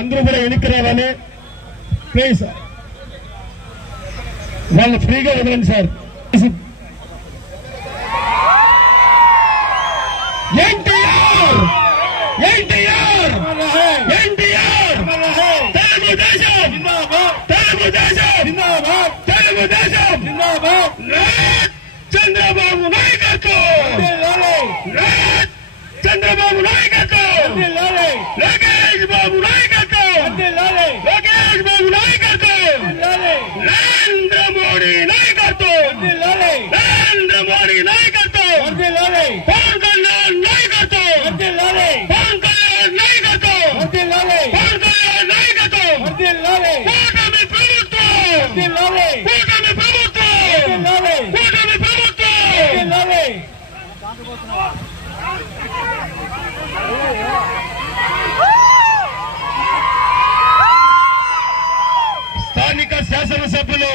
అందరూ కూడా వెనక్కి రావాలి ప్లీజ్. వాళ్ళు ఫ్రీగా వదలండి సార్. ఎన్టీఆర్ ఎన్టీఆర్ ఎన్టీఆర్ తెలుగుదేశం తెలుగుదేశం తెలుగుదేశం చంద్రబాబు నాయకత్వం చంద్రబాబు నాయకత్వం లోకేష్ బాబు నాయకత్వం లోకేష్ బాబు నాయకత్వం నరేంద్ర మోడీ నాయకత్వం నరేంద్ర మోడీ నాయకత్వం పవన్ కళ్యాణ్ నాయకత్వం పవన్ కళ్యాణ్ నాయకత్వం పవన్ కళ్యాణ్ నాయకత్వం కూటమి ప్రభుత్వం కూటమి ప్రభుత్వం కూటమి ప్రభుత్వం. స్థానిక శాసనసభ్యులు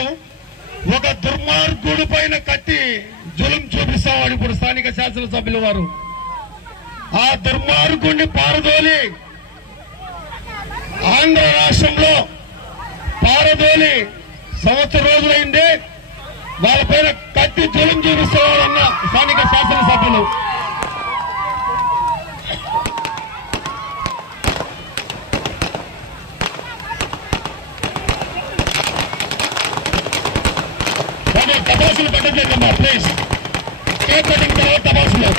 ఒక దుర్మార్గుడు పైన కట్టి జులుం చూపిస్తామని ఇప్పుడు స్థానిక శాసనసభ్యులు వారు ఆ దుర్మార్గుడిని పారదోలి ఆంధ్ర రాష్ట్రంలో పారదోలి సంవత్సరం రోజులైంది. వాళ్ళపైన కట్టి జులుం చూపిస్తామన్న స్థానిక శాసనసభ్యులు టపాసులు పెట్టట్లేదమ్మా ప్లీజ్. కేక్ కటింగ్ తర్వాత టపాసులు.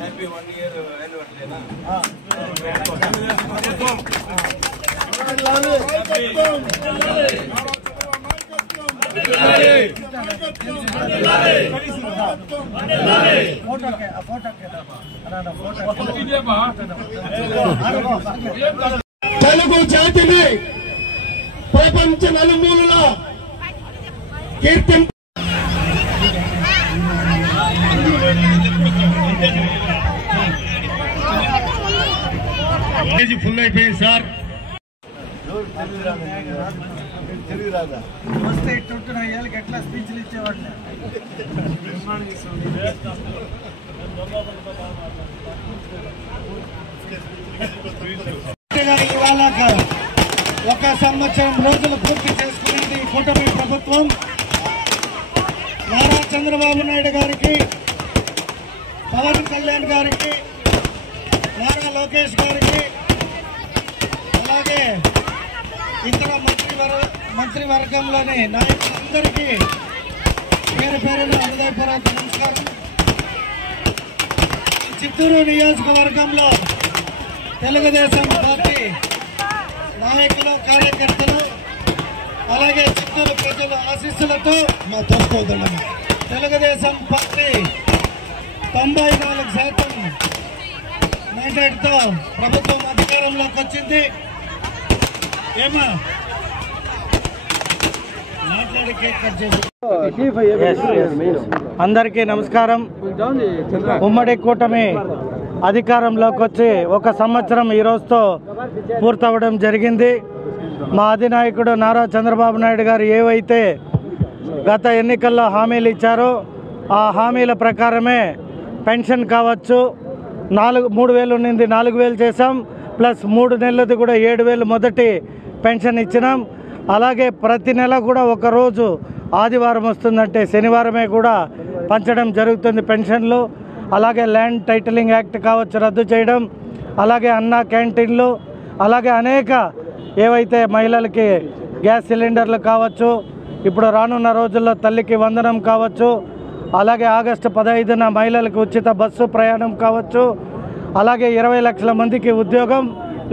హ్యాపీ 1 year తెలుగు జాతిని ప్రపంచ నలుమూలలా కీర్తింపు ఫుల్ అయిపోయింది సార్. తెలుగు రాదా వస్తే ఇట్టుంటున్న ఏళ్ళకి ఎట్లా స్పీచ్లు ఇచ్చేవాడిని. ఇవాళ 1 సంవత్సరం రోజులు పూర్తి చేసుకునేది కూటమి ప్రభుత్వం. నారా చంద్రబాబు నాయుడు గారికి, పవన్ కళ్యాణ్ గారికి, నారా లోకేష్ గారికి, అలాగే ఇతర మంత్రివర్గంలోని నాయకులందరికీ పేరు పేరున హృదయపూర్వక నమస్కారం. చిత్తూరు నియోజకవర్గంలో తెలుగుదేశం పార్టీ నాయకులు, కార్యకర్తలు, అలాగే చిత్తూరు ప్రజల ఆశీస్సులతో మా తోసుకోవద్దమ్మా తెలుగుదేశం పార్టీ 94% మ్యాండేట్తో ప్రభుత్వం అధికారంలోకి వచ్చింది. ఏమా అందరికీ నమస్కారం. ఉమ్మడి కూటమి అధికారంలోకి వచ్చి 1 సంవత్సరం ఈ రోజుతో పూర్తవడం జరిగింది. మా అధినాయకుడు నారా చంద్రబాబు నాయుడు గారు ఏవైతే గత ఎన్నికల్లో హామీలు ఇచ్చారో ఆ హామీల ప్రకారమే పెన్షన్ కావచ్చు 3,000 నుండి 4,000 చేసాం, ప్లస్ 3 నెలలది కూడా 7,000 మొదటి పెన్షన్ ఇచ్చినాం. అలాగే ప్రతి నెల కూడా ఒకరోజు ఆదివారం వస్తుందంటే శనివారమే కూడా పంచడం జరుగుతుంది పెన్షన్లు. అలాగే ల్యాండ్ టైటిలింగ్ యాక్ట్ కావచ్చు రద్దు చేయడం, అలాగే అన్న క్యాంటీన్లు, అలాగే అనేక ఏవైతే మహిళలకి గ్యాస్ సిలిండర్లు కావచ్చు, ఇప్పుడు రానున్న రోజుల్లో తల్లికి వందనం కావచ్చు, అలాగే ఆగస్టు 15న మహిళలకు ఉచిత బస్సు ప్రయాణం కావచ్చు, అలాగే 20 లక్షల మందికి ఉద్యోగం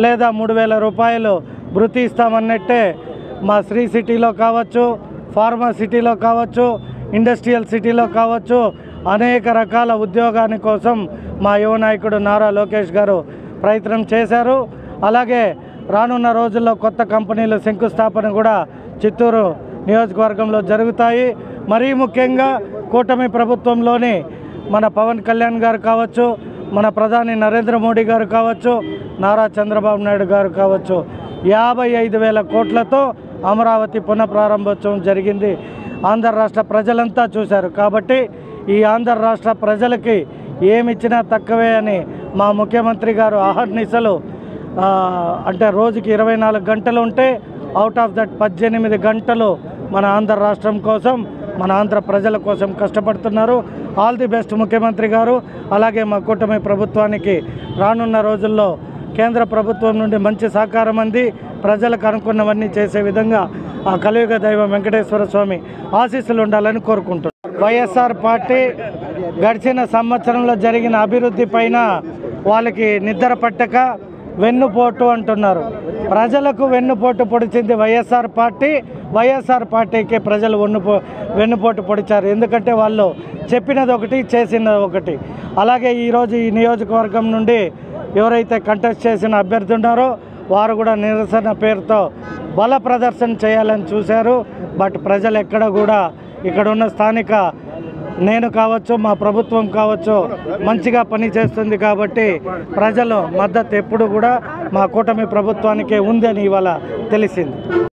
లేదా 3,000 రూపాయలు భృతి ఇస్తామన్నట్టే మా శ్రీ సిటీలో కావచ్చు, ఫార్మా సిటీలో కావచ్చు, ఇండస్ట్రియల్ సిటీలో కావచ్చు అనేక రకాల ఉద్యోగాని కోసం మా యువ నాయకుడు నారా లోకేష్ గారు ప్రయత్నం చేశారు. అలాగే రానున్న రోజుల్లో కొత్త కంపెనీలు శంకుస్థాపన కూడా చిత్తూరు నియోజకవర్గంలో జరుగుతాయి. మరీ ముఖ్యంగా కూటమి ప్రభుత్వంలోని మన పవన్ కళ్యాణ్ గారు కావచ్చు, మన ప్రధాని నరేంద్ర మోడీ గారు కావచ్చు, నారా చంద్రబాబు నాయుడు గారు కావచ్చు 55,000 కోట్లతో అమరావతి పునఃప్రారంభోత్సవం జరిగింది. ఆంధ్ర రాష్ట్ర ప్రజలంతా చూశారు. కాబట్టి ఈ ఆంధ్ర రాష్ట్ర ప్రజలకి ఏమిచ్చినా తక్కువే అని మా ముఖ్యమంత్రి గారు అహర్నిశలు అంటే రోజుకి 24 గంటలు ఉంటే అవుట్ ఆఫ్ దట్ 18 గంటలు మన ఆంధ్ర రాష్ట్రం కోసం, మన ఆంధ్ర ప్రజల కోసం కష్టపడుతున్నారు. ఆల్ ది బెస్ట్ ముఖ్యమంత్రి గారు. అలాగే మా కూటమి ప్రభుత్వానికి రానున్న రోజుల్లో కేంద్ర ప్రభుత్వం నుండి మంచి సహకారం అంది ప్రజలకు అనుకున్నవన్నీ చేసే విధంగా ఆ కలియుగ దైవం వెంకటేశ్వర స్వామి ఆశీస్సులు ఉండాలని కోరుకుంటున్నాను. వైఎస్ఆర్ పార్టీ గడిచిన సంవత్సరంలో జరిగిన అభివృద్ధి పైన వాళ్ళకి నిద్ర పట్టక వెన్నుపోటు అంటున్నారు. ప్రజలకు వెన్నుపోటు పొడిచింది వైఎస్ఆర్ పార్టీ. వైఎస్ఆర్ పార్టీకి ప్రజలు వెన్నుపోటు పొడిచారు. ఎందుకంటే వాళ్ళు చెప్పినది ఒకటి, చేసినది ఒకటి. అలాగే ఈరోజు ఈ నియోజకవర్గం నుండి ఎవరైతే కంటెస్ట్ చేసిన అభ్యర్థి ఉన్నారో వారు కూడా నిరసన పేరుతో బల ప్రదర్శన చేయాలని చూశారు. బట్ ప్రజలు ఎక్కడ కూడా ఇక్కడ ఉన్న స్థానిక నేను కావచ్చు, మా ప్రభుత్వం కావచ్చు మంచిగా పనిచేస్తుంది. కాబట్టి ప్రజల మద్దతు ఎప్పుడు కూడా మా కూటమి ప్రభుత్వానికే ఉందని ఇవాళ తెలిసింది.